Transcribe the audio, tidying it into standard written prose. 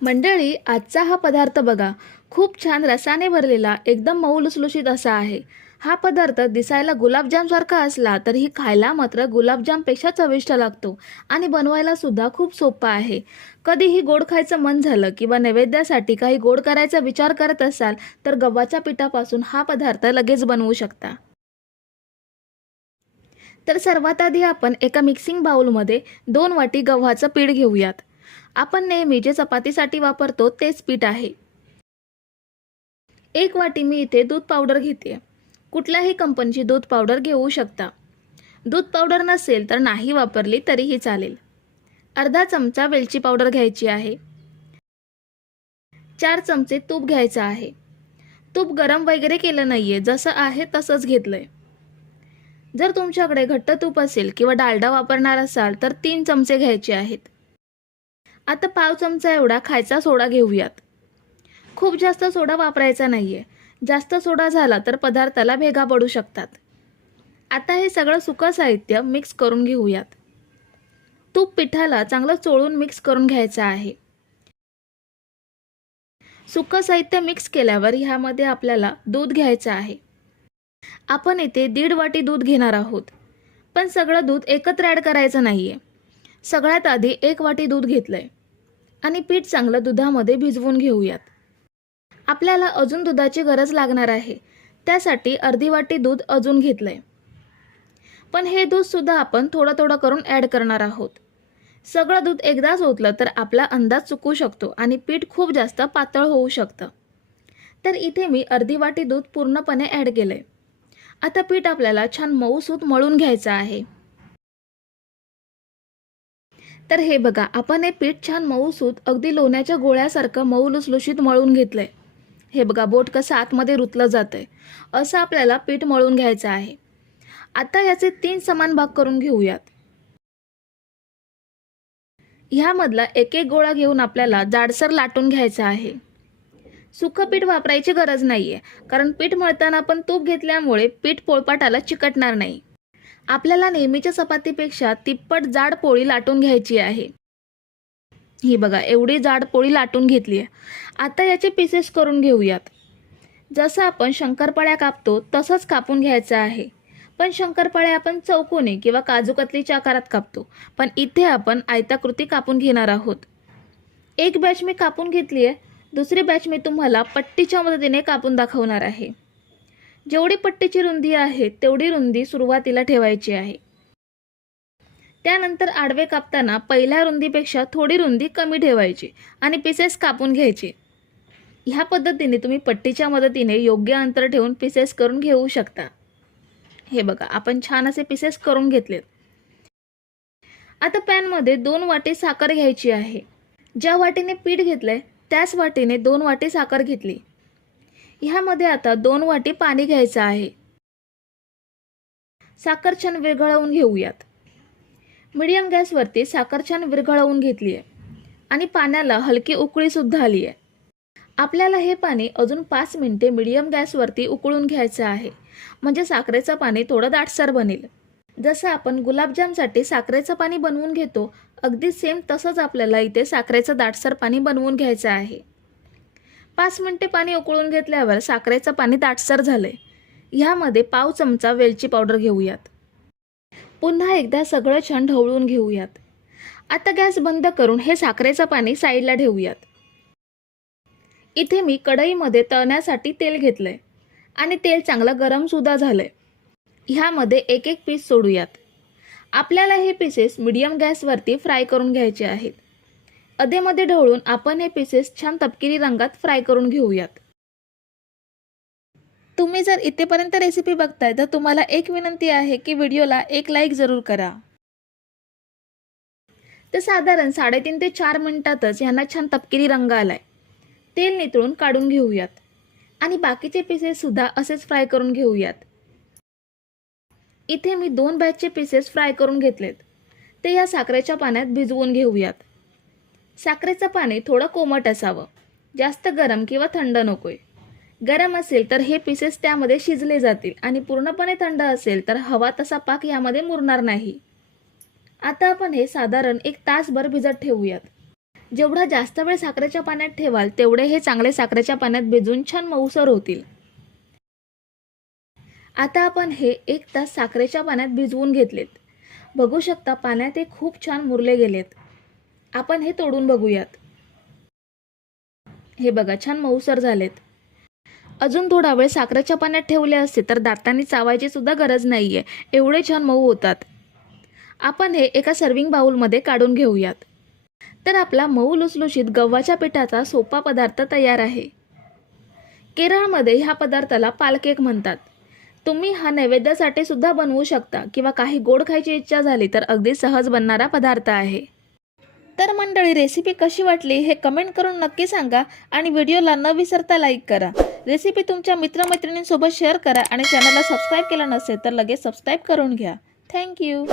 मंडळी, आजचा हा पदार्थ बघा, खूप छान रसाने भरलेला एकदम मऊ लुसलुशीत असा आहे. हा पदार्थ दिसायला गुलाबजामसारखा असला तरीही खायला मात्र गुलाबजामपेक्षा चविष्ट लागतो आणि बनवायला सुद्धा खूप सोपा आहे. कधीही गोड खायचं मन झालं किंवा नैवेद्यासाठी काही गोड करायचा विचार करत असाल तर गव्हाच्या पिठापासून हा पदार्थ लगेच बनवू शकता. तर सर्वात आधी आपण एका मिक्सिंग बाउलमध्ये 2 वाटी गव्हाचं पीठ घेऊयात. आपण नेहमी जे चपातीसाठी वापरतो तेच पीठ आहे. 1 वाटी मी इथे दूध पावडर घेते. कुठल्याही कंपनीची दूध पावडर घेऊ शकता. दूध पावडर नसेल तर नाही वापरली तरीही चालेल. अर्धा चमचा वेलची पावडर घ्यायची आहे. 4 चमचे तूप घ्यायचं आहे. तूप गरम वगैरे केलं नाहीये, जसं आहे तसंच घेतलंय. जर तुमच्याकडे घट्ट तूप असेल किंवा डालडा वापरणार असाल तर 3 चमचे घ्यायचे आहेत. आता पाव चमचा एवढा खायचा सोडा घेऊयात. खूप जास्त सोडा वापरायचा नाहीये. जास्त सोडा झाला तर पदार्थाला भेगा पडू शकतात. आता हे सगळं सुकं साहित्य मिक्स करून घेऊयात. तूप पिठाला चांगलं चोळून मिक्स करून घ्यायचं आहे. सुकं साहित्य मिक्स केल्यावर ह्यामध्ये आपल्याला दूध घ्यायचं आहे. आपण इथे 1.5 वाटी दूध घेणार आहोत. पण सगळं दूध एकत्र ॲड करायचं नाहीये. सगळ्यात आधी 1 वाटी दूध घेतलंय आणि पीठ चांगलं दुधामध्ये भिजवून घेऊयात. आपल्याला अजून दुधाची गरज लागणार आहे. त्यासाठी अर्धी वाटी दूध अजून घेतलंय. पण हे दूध सुद्धा आपण थोडं थोडं करून ॲड करणार आहोत. सगळं दूध एकदाच ओतलं तर आपला अंदाज चुकू शकतो आणि पीठ खूप जास्त पातळ होऊ शकतं. तर इथे मी अर्धी वाटी दूध पूर्णपणे ॲड केलंय. आता पीठ आपल्याला छान मऊसूत मळून घ्यायचं आहे. तर हे बघा, आपण हे पीठ छान मऊसूत अगदी लोण्याच्या गोळ्यासारखं मऊ लुसलुशीत मळून घेतलंय. हे बघा, बोट कसं आतमध्ये रुतलं जातंय. असं आपल्याला पीठ मळून घ्यायचं आहे. आता याचे 3 समान भाग करून घेऊयात. ह्यामधला एक एक गोळा घेऊन आपल्याला जाडसर लाटून घ्यायचं आहे. सुकं पीठ वापरायची गरज नाहीये, कारण पीठ मळताना आपण तूप घेतल्यामुळे पीठ पोळपाटाला चिकटणार नाही. आपल्याला नेहमीच्या चपातीपेक्षा तिप्पट जाड पोळी लाटून घ्यायची आहे. ही बघा, एवढी जाड पोळी लाटून घेतली आहे. आता याचे पीसेस करून घेऊयात. जसं आपण शंकरपाळ्या कापतो तसंच कापून घ्यायचं आहे. पण शंकरपाळ्या आपण चौकोनी किंवा काजू कतलीच्या आकारात कापतो, पण इथे आपण आयताकृती कापून घेणार आहोत. एक बॅच मी कापून घेतली आहे. दुसरी बॅच मी तुम्हाला पट्टीच्या मदतीने कापून दाखवणार आहे. जेवढी पट्टीची रुंदी आहे तेवढी रुंदी सुरुवातीला ठेवायची आहे. त्यानंतर आडवे कापताना पहिल्या रुंदीपेक्षा थोडी रुंदी कमी ठेवायची आणि पीसेस कापून घ्यायचे. ह्या पद्धतीने तुम्ही पट्टीच्या मदतीने योग्य अंतर ठेवून पीसेस करून घेऊ शकता. हे बघा, आपण छान असे पीसेस करून घेतलेत. आता पॅनमध्ये 2 वाटी साखर घ्यायची आहे. ज्या वाटीने पीठ घेतलंय त्याच वाटीने 2 वाटी साखर घेतली. ह्यामध्ये आता 2 वाटी पाणी घ्यायचं आहे. साखर छान विरघळवून घेऊयात. मीडियम गॅसवरती साखर छान विरघळवून घेतली आहे आणि पाण्याला हलकी उकळी सुद्धा आली आहे. आपल्याला हे पाणी अजून 5 मिनिटे मीडियम गॅसवरती उकळून घ्यायचं आहे, म्हणजे साखरेचं पाणी थोडं दाटसर बनेल. जसं आपण गुलाबजामसाठी साखरेचं पाणी बनवून घेतो अगदी सेम तसंच आपल्याला इथे साखरेचं दाटसर पाणी बनवून घ्यायचं आहे. 5 मिनिटे पाणी उकळून घेतल्यावर साखरेचं पाणी दाटसर झालंय. ह्यामध्ये पाव चमचा वेलची पावडर घेऊयात. पुन्हा एकदा सगळं छान ढवळून घेऊयात. आता गॅस बंद करून हे साखरेचं पाणी साईडला ठेवूयात. इथे मी कढईमध्ये तळण्यासाठी तेल घेतलंय आणि तेल चांगलं गरम सुद्धा झालंय. ह्यामध्ये एक एक पीस सोडूयात. आपल्याला हे पीसेस मीडियम गॅसवरती फ्राय करून घ्यायचे आहेत. अधेमध्ये ढवळून आपण हे पीसेस छान तपकिरी रंगात फ्राय करून घेऊयात. तुम्ही जर इथेपर्यंत रेसिपी बघताय तर तुम्हाला एक विनंती आहे की व्हिडिओला एक लाईक जरूर करा. तर साधारण 3.5 ते 4 मिनिटातच ह्यांना छान तपकिरी रंग आलाय. तेल नितळून काढून घेऊयात आणि बाकीचे पीसेस सुद्धा असेच फ्राय करून घेऊयात. इथे मी 2 बॅचचे पीसेस फ्राय करून घेतलेत. ते या साखरेच्या पाण्यात भिजवून घेऊयात. साखरेचं पाणी थोडं कोमट असावं, जास्त गरम किंवा थंड नकोय. गरम असेल तर हे पीसेस त्यामध्ये शिजले जातील आणि पूर्णपणे थंड असेल तर हवा तसा पाक यामध्ये मुरणार नाही. आता आपण हे साधारण 1 तासभर भिजत ठेवूयात. जेवढा जास्त वेळ साखरेच्या पाण्यात ठेवाल तेवढे हे चांगले साखरेच्या पाण्यात भिजून छान मऊसर होतील। आता आपण हे 1 तास साखरेच्या पाण्यात भिजवून घेतलेत। बघू शकता पाण्यात हे खूप छान मुरले गेलेत। आपण हे तोडून बघूयात। हे बघा छान मऊसर झालेत। अजून थोडा वेळ साखरेच्या पाण्यात ठेवले असते तर दातांनी चावायची सुद्धा गरज नाहीये, एवढे छान मऊ होतात। आपण हे एका सर्विंग बाउलमध्ये काढून घेऊयात। तर आपला मऊ लुसलुशीत गव्हाच्या पिठाचा सोपा पदार्थ तयार आहे। केरळमध्ये ह्या पदार्थाला पालकेक म्हणतात। तुम्ही हा नैवेद्यासाठी सुद्धा बनवू शकता किंवा काही गोड खायची इच्छा झाली तर अगदी सहज बनणारा पदार्थ आहे। तर मंडळी, रेसिपी कशी वाटली हे कमेंट करून नक्की सांगा आणि व्हिडिओला न विसरता लाईक करा। रेसिपी तुमच्या मित्रमैत्रिणींसोबत शेअर करा आणि चॅनलला सबस्क्राईब केलं नसेल तर लगेच सबस्क्राईब करून घ्या। थँक्यू।